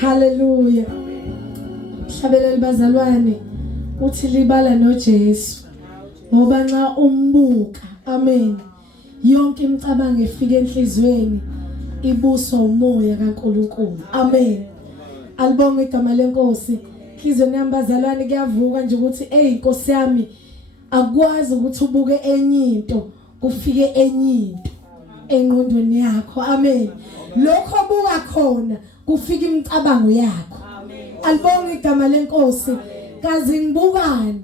Hallelujah. Hlabeleli bazalwane uthi libala noJesu ngoba nxa umbuka amen yonke imicabango efika enhlizweni ibuswa umoya kaNkulunkulu amen. Alibonge igama lenkosi. Inhliziyo yami bazalwane kuyavuka nje ukuthi Nkosi yami akwazi ukuthi ubuke enye into kufike enye into engqondweni yakho amen. Lokho obuka khona kufika imicabango yakho. Alibonge igama lenkosi. Kazi ngibukani?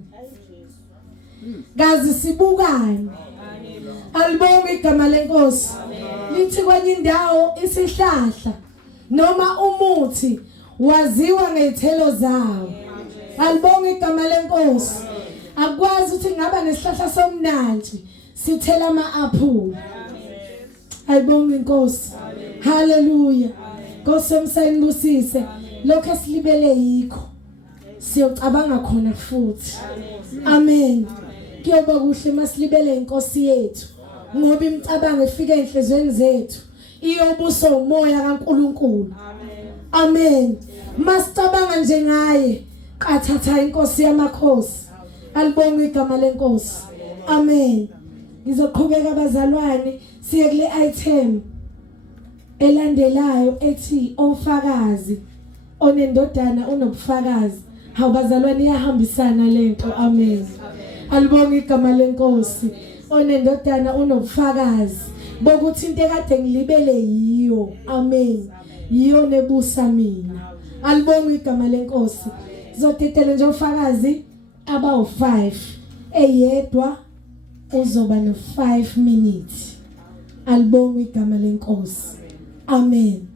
Kazi sibukani? Alibonge igama lenkosi. Lithi kwenye indawo isihlahla noma umuthi waziwa ngezithelo zawo. Alibonge igama lenkosi. Akwazi ukuthi ngaba nesihlahla somnantshi sithela ama-aphula. Ayibonge inkosi. Hallelujah. Nkosi umsayinibusise. Lokho esilibele yikho siyocabanga khona futhi. Amen. Kuyoba kuhle masilibele inkosi yethu ngoba imicabango efika enhlizweni zethu iyobuso umoya kaNkulunkulu. Amen. Masicabanga nje ngaye qathatha inkosi yamakhosi. Alibonge igama lenkosi. Amen. Ngizoqhubeka abazalwane siye kule item elandelayo ethi ofakazi onendodana unobufakazi. Hawu bazalwane iyahambisana lento. Amen. Alibonge igama lenkosi. Onendodana unobufakazi bokuthi into ekade ngilibele yiyo. Amen. Yiyo nebusa mina. Alibonge igama lenkosi. Zodedela nje ufakazi abawu5 eyedwa uzoba no5 minutes. Alibonge igama lenkosi. Amen.